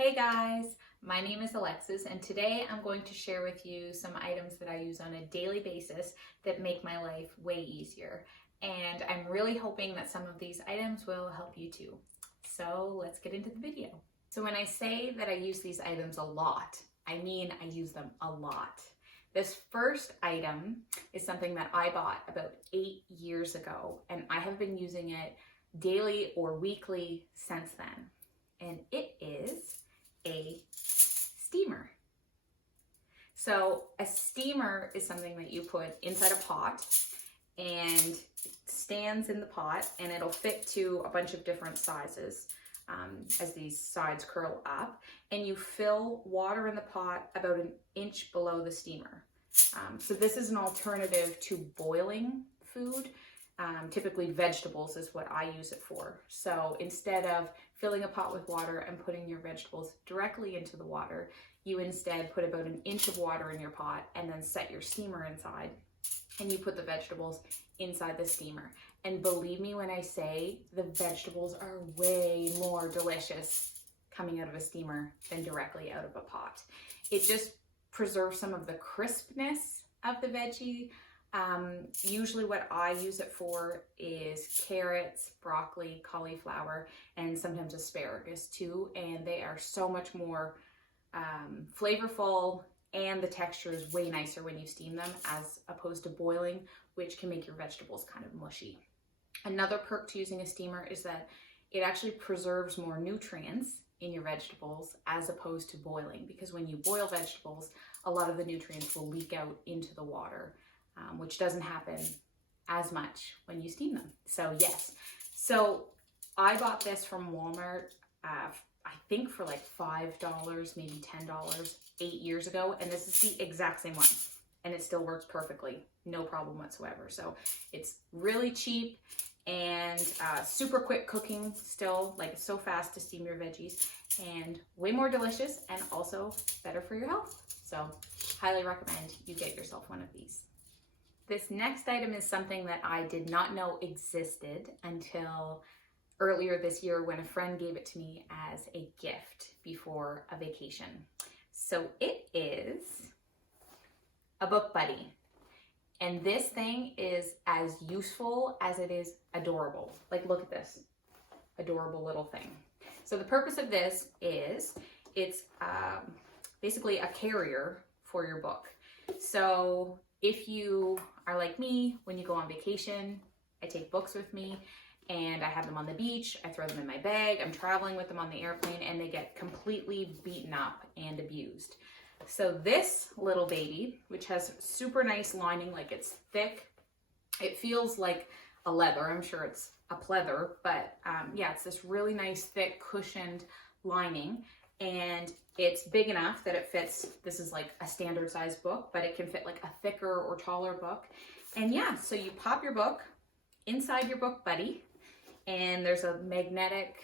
Hey guys, my name is Alexis and today I'm going to share with you some items that I use on a daily basis that make my life way easier. And I'm really hoping that some of these items will help you too. So let's get into the video. So when I say that I use these items a lot, I mean I use them a lot. This first item is something that I bought about 8 years ago, and I have been using it daily or weekly since then. And it is a steamer. So a steamer is something that you put inside a pot and it stands in the pot, and it'll fit to a bunch of different sizes as these sides curl up, and you fill water in the pot about 1 inch below the steamer. So this is an alternative to boiling food. Typically vegetables is what I use it for. So instead of filling a pot with water and putting your vegetables directly into the water, you instead put about 1 inch of water in your pot and then set your steamer inside, and you put the vegetables inside the steamer. And believe me when I say the vegetables are way more delicious coming out of a steamer than directly out of a pot. It just preserves some of the crispness of the veggie. Usually what I use it for is carrots, broccoli, cauliflower, and sometimes asparagus too. And they are so much more flavorful, and the texture is way nicer when you steam them as opposed to boiling, which can make your vegetables kind of mushy. Another perk to using a steamer is that it actually preserves more nutrients in your vegetables as opposed to boiling, because when you boil vegetables, a lot of the nutrients will leak out into the water. Which doesn't happen as much when you steam them. So yes, so I bought this from Walmart, I think for like $5, maybe $10, 8 years ago. And this is the exact same one. And it still works perfectly, no problem whatsoever. So it's really cheap and super quick cooking still, like it's so fast to steam your veggies, and way more delicious and also better for your health. So highly recommend you get yourself one of these. This next item is something that I did not know existed until earlier this year when a friend gave it to me as a gift before a vacation. So it is a book buddy. And this thing is as useful as it is adorable. Like, look at this adorable little thing. So the purpose of this is it's basically a carrier for your book. So if you are like me, when you go on vacation, I take books with me and I have them on the beach, I throw them in my bag, I'm traveling with them on the airplane, and they get completely beaten up and abused. So this little baby, which has super nice lining, like it's thick, it feels like a leather, I'm sure it's a pleather, but yeah, it's this really nice thick cushioned lining. And it's big enough that it fits, this is like a standard size book, but it can fit like a thicker or taller book. And yeah, so you pop your book inside your book buddy, and there's a magnetic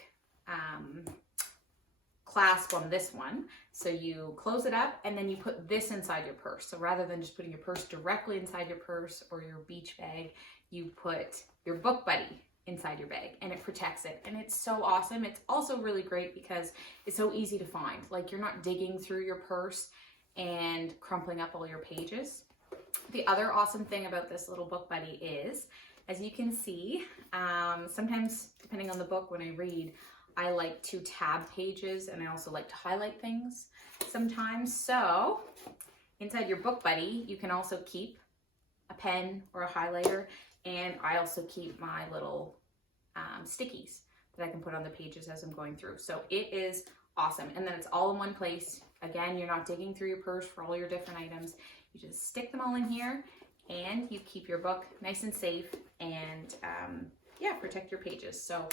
clasp on this one. So you close it up and then you put this inside your purse. So rather than just putting your purse directly inside your purse or your beach bag, you put your book buddy inside your bag, and it protects it, and it's so awesome. It's also really great because it's so easy to find. Like, you're not digging through your purse and crumpling up all your pages. The other awesome thing about this little book buddy is, as you can see, sometimes depending on the book when I read, I like to tab pages, and I also like to highlight things sometimes. So inside your book buddy, you can also keep a pen or a highlighter. And I also keep my little stickies that I can put on the pages as I'm going through. So it is awesome. And then it's all in one place. Again, you're not digging through your purse for all your different items. You just stick them all in here, and you keep your book nice and safe, and yeah, protect your pages. So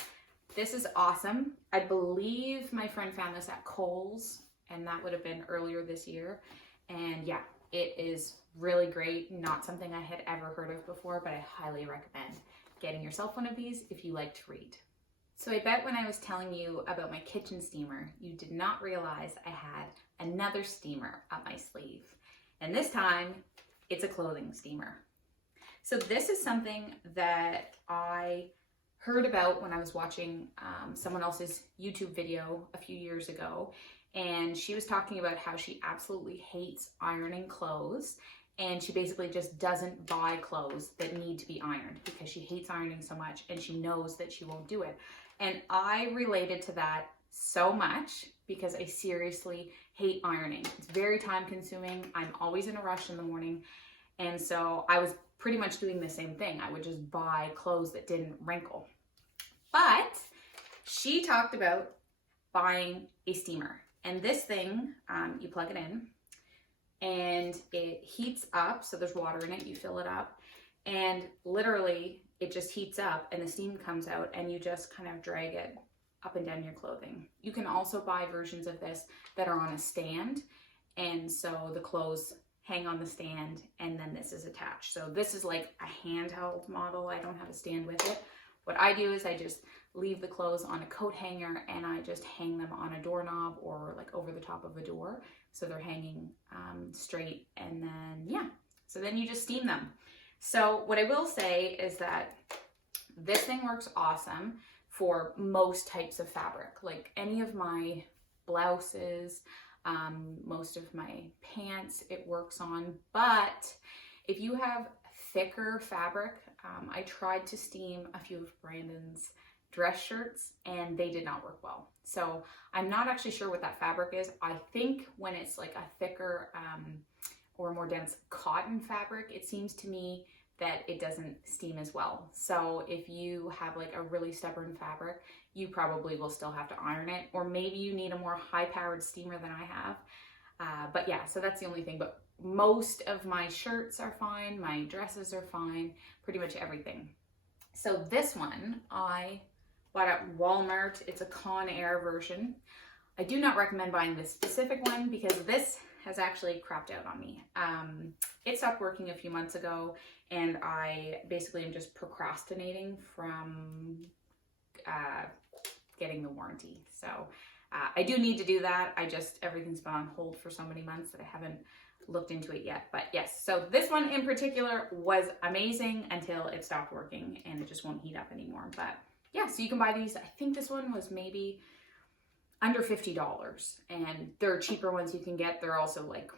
this is awesome. I believe my friend found this at Kohl's, and that would have been earlier this year. And yeah, it is really great. Not something I had ever heard of before, but I highly recommend getting yourself one of these if you like to read. So I bet when I was telling you about my kitchen steamer, you did not realize I had another steamer up my sleeve. And this time, it's a clothing steamer. So this is something that I heard about when I was watching someone else's YouTube video a few years ago, and she was talking about how she absolutely hates ironing clothes, and she basically just doesn't buy clothes that need to be ironed because she hates ironing so much and she knows that she won't do it. And I related to that so much because I seriously hate ironing. It's very time consuming. I'm always in a rush in the morning. And so I was pretty much doing the same thing. I would just buy clothes that didn't wrinkle. But she talked about buying a steamer. And this thing, you plug it in and it heats up. So there's water in it, you fill it up, and literally it just heats up and the steam comes out and you just kind of drag it up and down your clothing. You can also buy versions of this that are on a stand. And so the clothes hang on the stand and then this is attached. So this is like a handheld model. I don't have a stand with it. What I do is I just leave the clothes on a coat hanger and I just hang them on a doorknob or like over the top of a door. So they're hanging straight, and then, yeah. So then you just steam them. So what I will say is that this thing works awesome for most types of fabric, like any of my blouses, most of my pants it works on. But if you have thicker fabric, I tried to steam a few of Brandon's dress shirts and they did not work well. So I'm not actually sure what that fabric is. I think when it's like a thicker or more dense cotton fabric, it seems to me that it doesn't steam as well. So if you have like a really stubborn fabric, you probably will still have to iron it, or maybe you need a more high-powered steamer than I have. But yeah, so that's the only thing. But most of my shirts are fine, my dresses are fine, pretty much everything. So this one I bought at Walmart. It's a Conair version. I do not recommend buying this specific one because this has actually crapped out on me. It stopped working a few months ago and I basically am just procrastinating from getting the warranty. So I do need to do that. Everything's been on hold for so many months that I haven't looked into it yet. But yes, so this one in particular was amazing until it stopped working and it just won't heat up anymore. But yeah, so you can buy these. I think this one was maybe under $50, and there are cheaper ones you can get. There are also like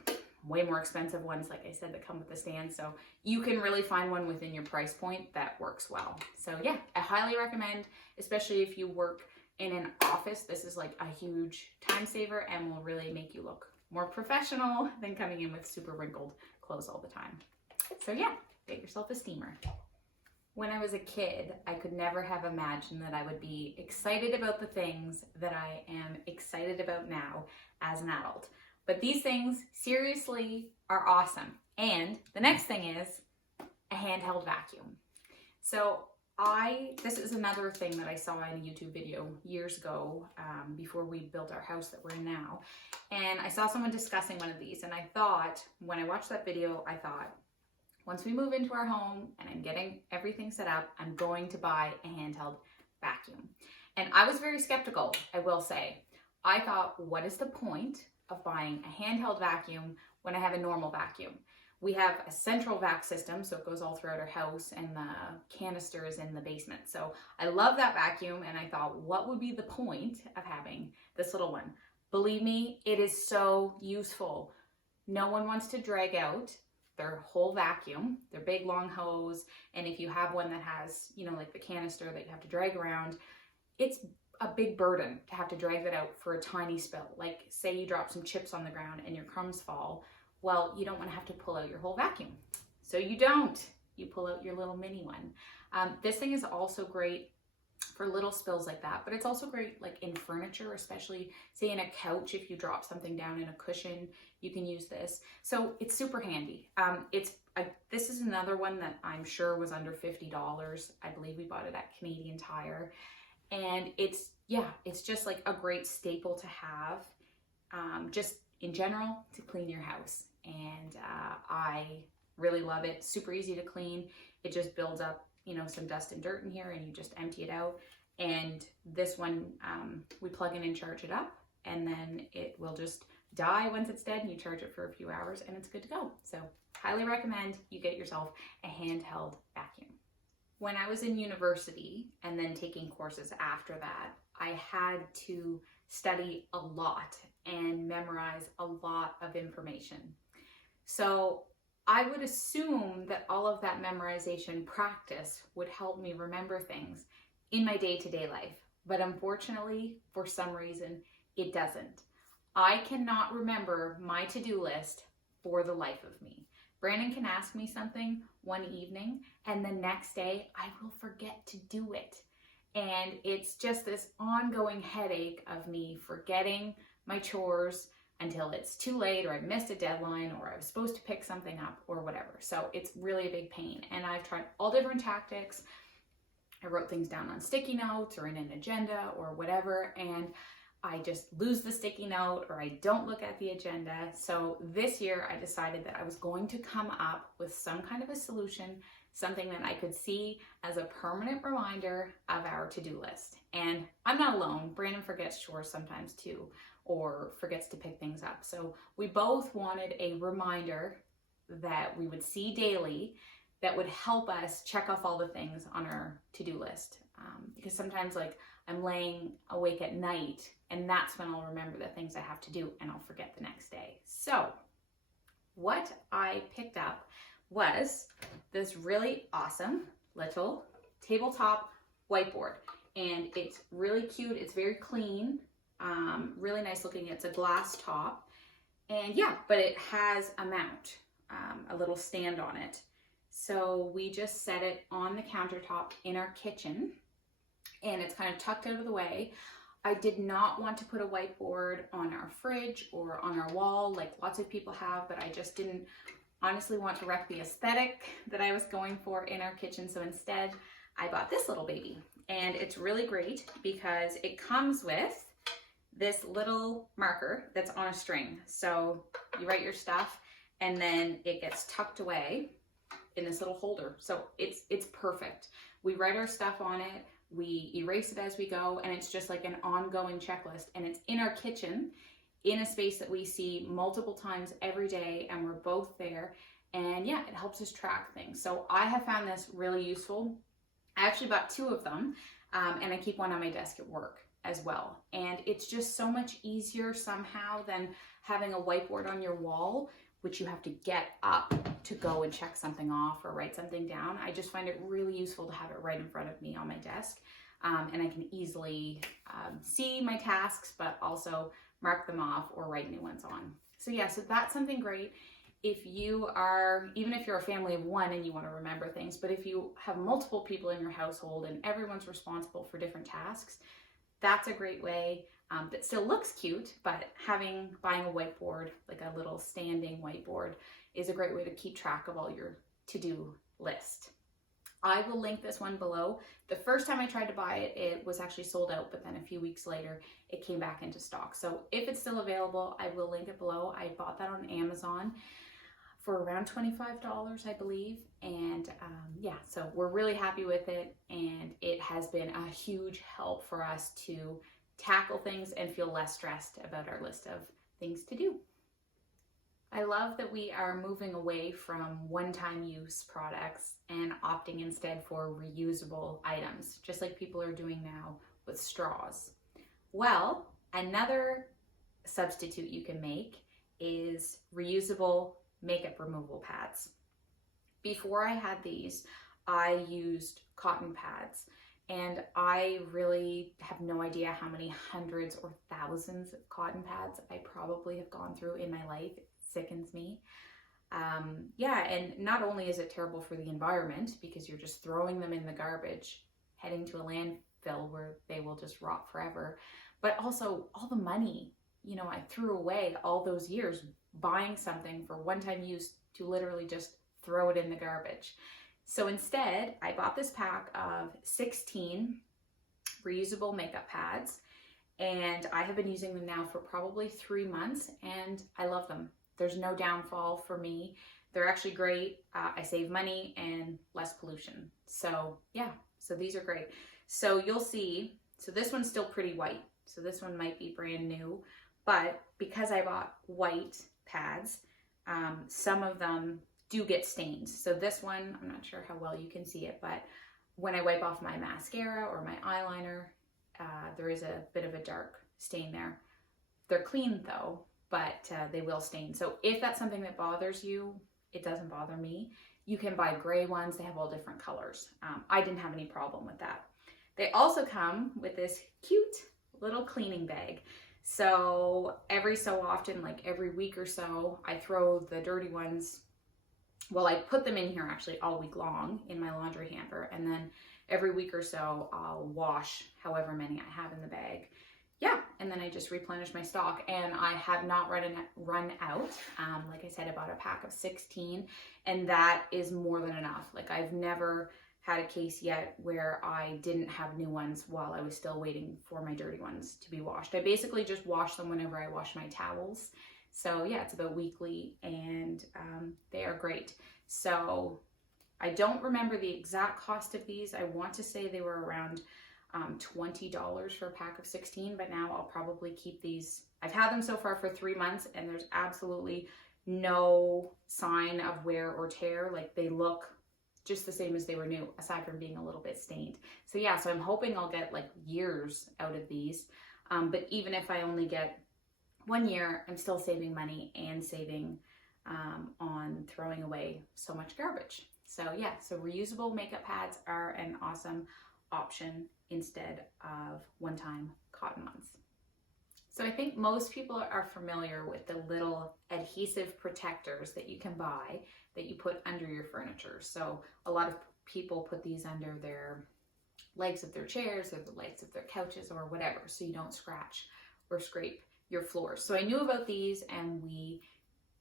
way more expensive ones, like I said, that come with the stand. So you can really find one within your price point that works well. So yeah, I highly recommend, especially if you work in an office. This is like a huge time saver and will really make you look more professional than coming in with super wrinkled clothes all the time. So yeah, get yourself a steamer. When I was a kid, I could never have imagined that I would be excited about the things that I am excited about now as an adult. But these things seriously are awesome. And the next thing is a handheld vacuum. So this is another thing that I saw in a YouTube video years ago, before we built our house that we're in now. And I saw someone discussing one of these, and I thought, when I watched that video, I thought, once we move into our home and I'm getting everything set up, I'm going to buy a handheld vacuum. And I was very skeptical, I will say. I thought, what is the point of buying a handheld vacuum when I have a normal vacuum? We have a central vac system, so it goes all throughout our house, and the canister is in the basement. So I love that vacuum, and I thought, what would be the point of having this little one? Believe me, it is so useful. No one wants to drag out their whole vacuum, their big long hose, and if you have one that has, like the canister that you have to drag around, it's a big burden to have to drag that out for a tiny spill. Like say you drop some chips on the ground and your crumbs fall, well, you don't want to have to pull out your whole vacuum. So you don't. You pull out your little mini one. This thing is also great for little spills like that, but it's also great like in furniture, especially say in a couch. If you drop something down in a cushion, you can use this. So it's super handy. This is another one that I'm sure was under $50. I believe we bought it at Canadian Tire, and it's just like a great staple to have, just in general to clean your house. And I really love it. Super easy to clean. It just builds up some dust and dirt in here, and you just empty it out. And this one, we plug in and charge it up, and then it will just die once it's dead, and you charge it for a few hours and it's good to go. So highly recommend you get yourself a handheld vacuum. When I was in university and then taking courses after that, I had to study a lot and memorize a lot of information. So I would assume that all of that memorization practice would help me remember things in my day-to-day life. But unfortunately, for some reason, it doesn't. I cannot remember my to-do list for the life of me. Brandon can ask me something one evening and the next day I will forget to do it. And it's just this ongoing headache of me forgetting my chores until it's too late, or I missed a deadline, or I was supposed to pick something up, or whatever. So it's really a big pain. And I've tried all different tactics. I wrote things down on sticky notes or in an agenda or whatever, and I just lose the sticky note, or I don't look at the agenda. So this year I decided that I was going to come up with some kind of a solution, something that I could see as a permanent reminder of our to-do list. And I'm not alone. Brandon forgets chores sometimes too, or forgets to pick things up. So we both wanted a reminder that we would see daily that would help us check off all the things on our to-do list. Because sometimes, like, I'm laying awake at night and that's when I'll remember the things I have to do and I'll forget the next day. So what I picked up was this really awesome little tabletop whiteboard, and it's really cute. It's very clean, really nice looking. It's a glass top, and yeah, but it has a mount, a little stand on it. So we just set it on the countertop in our kitchen, and it's kind of tucked out of the way. I did not want to put a whiteboard on our fridge or on our wall like lots of people have, but I just didn't honestly want to wreck the aesthetic that I was going for in our kitchen. So instead I bought this little baby, and it's really great because it comes with this little marker that's on a string. So you write your stuff and then it gets tucked away in this little holder. So it's perfect. We write our stuff on it, we erase it as we go, and it's just like an ongoing checklist, and it's in our kitchen in a space that we see multiple times every day, and we're both there. And yeah, it helps us track things. So I have found this really useful. I actually bought 2 of them, and I keep one on my desk at work as well. And it's just so much easier somehow than having a whiteboard on your wall, which you have to get up to go and check something off or write something down. I just find it really useful to have it right in front of me on my desk. And I can easily see my tasks, but also mark them off or write new ones on. So yeah, so that's something great. If you are, even if you're a family of 1 and you want to remember things, but if you have multiple people in your household and everyone's responsible for different tasks, that's a great way. That still looks cute, but buying a whiteboard, like a little standing whiteboard, is a great way to keep track of all your to-do list. I will link this one below. The first time I tried to buy it, it was actually sold out, but then a few weeks later, it came back into stock. So if it's still available, I will link it below. I bought that on Amazon for around $25, I believe. And yeah, so we're really happy with it. And it has been a huge help for us to tackle things and feel less stressed about our list of things to do. I love that we are moving away from one-time use products and opting instead for reusable items, just like people are doing now with straws. Well, another substitute you can make is reusable makeup removal pads. Before I had these, I used cotton pads, and I really have no idea how many hundreds or thousands of cotton pads I probably have gone through in my life. It sickens me. Yeah, and not only is it terrible for the environment because you're just throwing them in the garbage, heading to a landfill where they will just rot forever, but also all the money, I threw away all those years buying something for one-time use to literally just throw it in the garbage. So instead, I bought this pack of 16 reusable makeup pads, and I have been using them now for probably 3 months, and I love them. There's no downfall for me. They're actually great. I save money and less pollution. So yeah, so these are great. So you'll see, so this one's still pretty white. So this one might be brand new, but because I bought white pads, some of them do get stains. So this one, I'm not sure how well you can see it, but when I wipe off my mascara or my eyeliner, there is a bit of a dark stain there. They're clean though, but they will stain. So if that's something that bothers you, it doesn't bother me. You can buy gray ones. They have all different colors. I didn't have any problem with that. They also come with this cute little cleaning bag. So every so often, like every week or so, I throw the dirty ones. Well, I put them in here actually all week long in my laundry hamper. And then every week or so, I'll wash however many I have in the bag. Yeah, and then I just replenish my stock, and I have not run out. Like I said, I bought a pack of 16, and that is more than enough. Like, I've never had a case yet where I didn't have new ones while I was still waiting for my dirty ones to be washed. I basically just wash them whenever I wash my towels. So yeah, it's about weekly, and they are great. So I don't remember the exact cost of these. I want to say they were around $20 for a pack of 16, but now I'll probably keep these. I've had them so far for 3 months, and there's absolutely no sign of wear or tear. Like, they look just the same as they were new, aside from being a little bit stained. So yeah, so I'm hoping I'll get like years out of these. But even if I only get 1 year, I'm still saving money and saving on throwing away so much garbage. So yeah, so reusable makeup pads are an awesome option instead of one-time cotton ones. So I think most people are familiar with the little adhesive protectors that you can buy that you put under your furniture. So a lot of people put these under their legs of their chairs or the legs of their couches or whatever, so you don't scratch or scrape your floors. So I knew about these, and we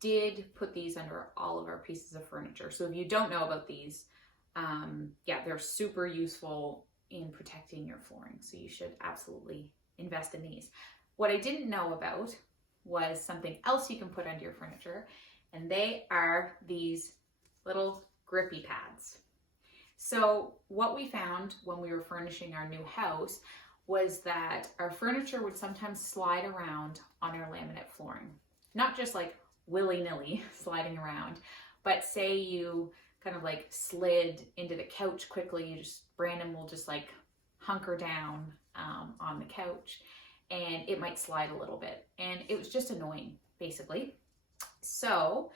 did put these under all of our pieces of furniture. So if you don't know about these, yeah, they're super useful in protecting your flooring. So you should absolutely invest in these. What I didn't know about was something else you can put under your furniture, and they are these little grippy pads. So what we found when we were furnishing our new house was that our furniture would sometimes slide around on our laminate flooring. Not just like willy-nilly sliding around, but say you kind of like slid into the couch quickly, Brandon will just like hunker down on the couch, and it might slide a little bit, and it was just annoying basically. So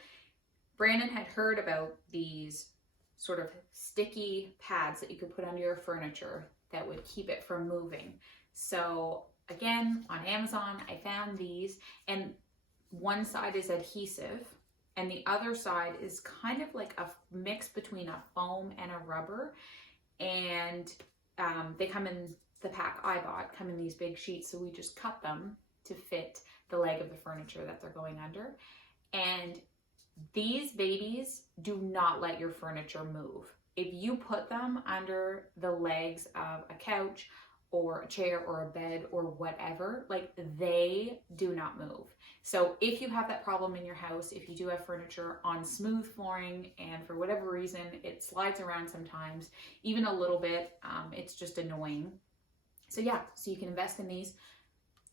Brandon had heard about these sort of sticky pads that you could put under your furniture that would keep it from moving. So again, on Amazon, I found these, and one side is adhesive and the other side is kind of like a mix between a foam and a rubber. And they come in the pack I bought, come in these big sheets. So we just cut them to fit the leg of the furniture that they're going under. And these babies do not let your furniture move. If you put them under the legs of a couch or a chair or a bed or whatever, like, they do not move. So if you have that problem in your house, if you do have furniture on smooth flooring and for whatever reason it slides around sometimes, even a little bit, it's just annoying. So yeah, so you can invest in these.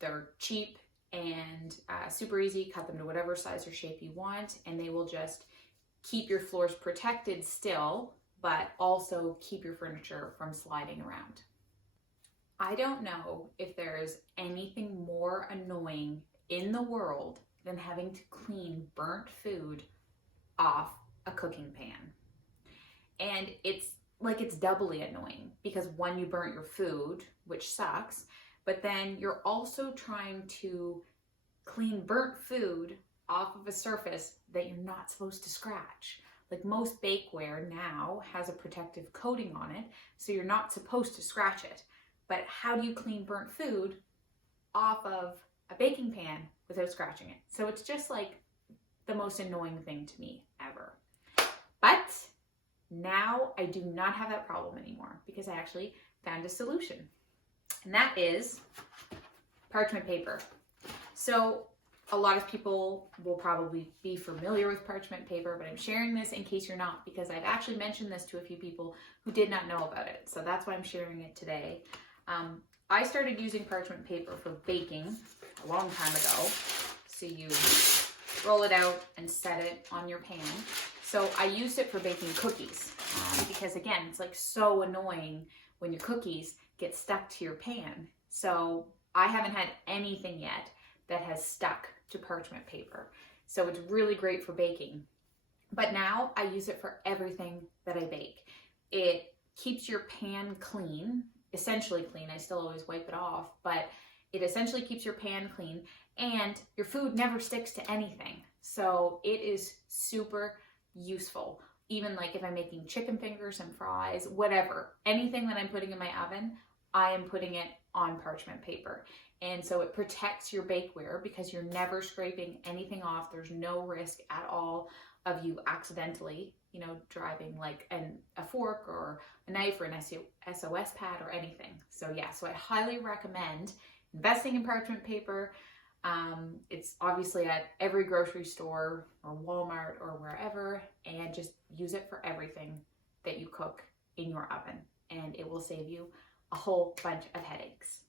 They're cheap and super easy. Cut them to whatever size or shape you want, and they will just keep your floors protected still, but also keep your furniture from sliding around. I don't know if there's anything more annoying in the world than having to clean burnt food off a cooking pan. And it's doubly annoying because one, you burnt your food, which sucks, but then you're also trying to clean burnt food off of a surface that you're not supposed to scratch. Like, most bakeware now has a protective coating on it, so you're not supposed to scratch it. But how do you clean burnt food off of a baking pan without scratching it? So it's just like the most annoying thing to me ever. But now I do not have that problem anymore because I actually found a solution. And that is parchment paper. So a lot of people will probably be familiar with parchment paper, but I'm sharing this in case you're not, because I've actually mentioned this to a few people who did not know about it. So that's why I'm sharing it today. I started using parchment paper for baking a long time ago. So you roll it out and set it on your pan. So I used it for baking cookies because again, it's like so annoying when your cookies get stuck to your pan. So I haven't had anything yet that has stuck to parchment paper. So it's really great for baking. But now I use it for everything that I bake. It keeps your pan clean, essentially clean. I still always wipe it off, but it essentially keeps your pan clean and your food never sticks to anything. So it is super useful. Even like if I'm making chicken fingers and fries, whatever, anything that I'm putting in my oven, I am putting it on parchment paper. And so it protects your bakeware because you're never scraping anything off. There's no risk at all of you accidentally, you know, driving like a fork or a knife or an SOS pad or anything. So yeah, so I highly recommend investing in parchment paper. It's obviously at every grocery store or Walmart or wherever, and just use it for everything that you cook in your oven, and it will save you a whole bunch of headaches.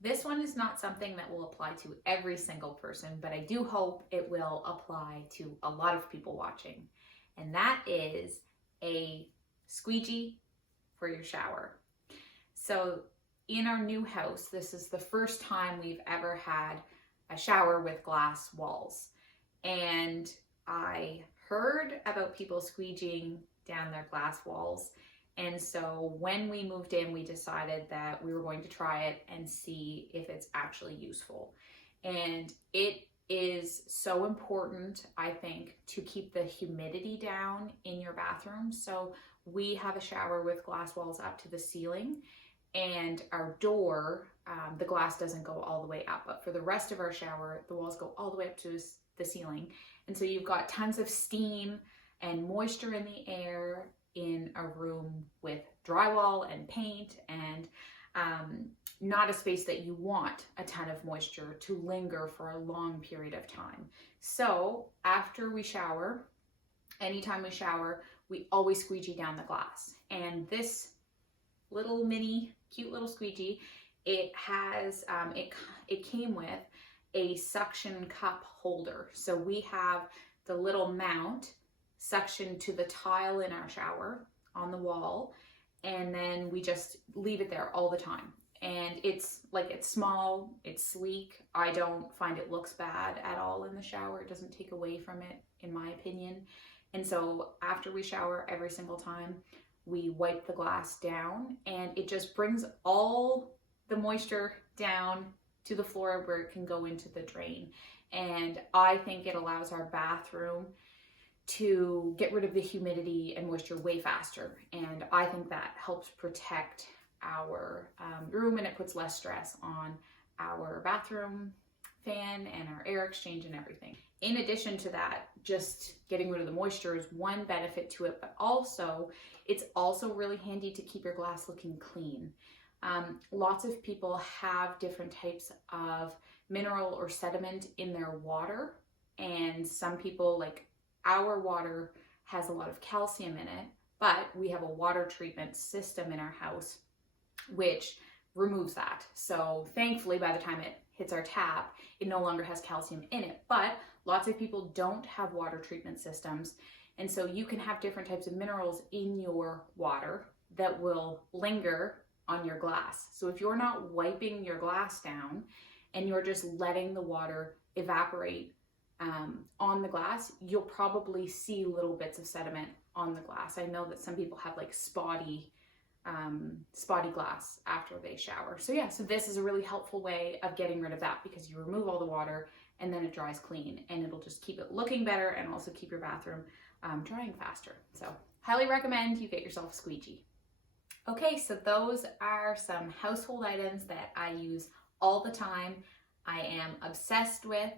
This one is not something that will apply to every single person, but I do hope it will apply to a lot of people watching. And that is a squeegee for your shower. So in our new house, this is the first time we've ever had a shower with glass walls. And I heard about people squeegeeing down their glass walls. And so when we moved in, we decided that we were going to try it and see if it's actually useful. And it is so important, I think, to keep the humidity down in your bathroom. So we have a shower with glass walls up to the ceiling, and our door, the glass doesn't go all the way up, but for the rest of our shower, the walls go all the way up to the ceiling. And so you've got tons of steam and moisture in the air in a room with drywall and paint, and not a space that you want a ton of moisture to linger for a long period of time. So after we shower, anytime we shower, we always squeegee down the glass. And this little mini cute little squeegee, it has it came with a suction cup holder. So we have the little mount suction to the tile in our shower on the wall, and then we just leave it there all the time. And it's small, it's sleek. I don't find it looks bad at all in the shower. It doesn't take away from it, in my opinion. And so after we shower every single time, we wipe the glass down, and it just brings all the moisture down to the floor where it can go into the drain. And I think it allows our bathroom to get rid of the humidity and moisture way faster. And I think that helps protect our room, and it puts less stress on our bathroom fan and our air exchange and everything. In addition to that, just getting rid of the moisture is one benefit to it, but also it's also really handy to keep your glass looking clean. Lots of people have different types of mineral or sediment in their water, and some people, like our water has a lot of calcium in it, but we have a water treatment system in our house which removes that. So thankfully, by the time it hits our tap, it no longer has calcium in it. But lots of people don't have water treatment systems, and so you can have different types of minerals in your water that will linger on your glass. So if you're not wiping your glass down and you're just letting the water evaporate on the glass, you'll probably see little bits of sediment on the glass. I know that some people have like spotty glass after they shower. So yeah, so this is a really helpful way of getting rid of that, because you remove all the water and then it dries clean, and it'll just keep it looking better and also keep your bathroom drying faster. So highly recommend you get yourself a squeegee. Okay, so those are some household items that I use all the time, I am obsessed with,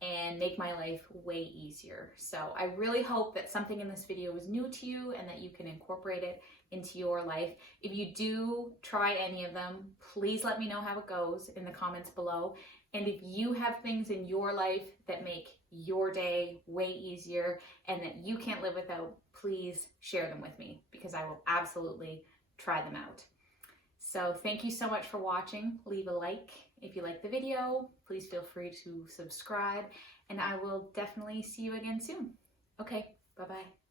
and make my life way easier. So I really hope that something in this video was new to you and that you can incorporate it into your life. If you do try any of them, please let me know how it goes in the comments below. And if you have things in your life that make your day way easier and that you can't live without, please share them with me, because I will absolutely try them out. So thank you so much for watching. Leave a like if you like the video. Please feel free to subscribe, and I will definitely see you again soon. Okay, Bye-bye.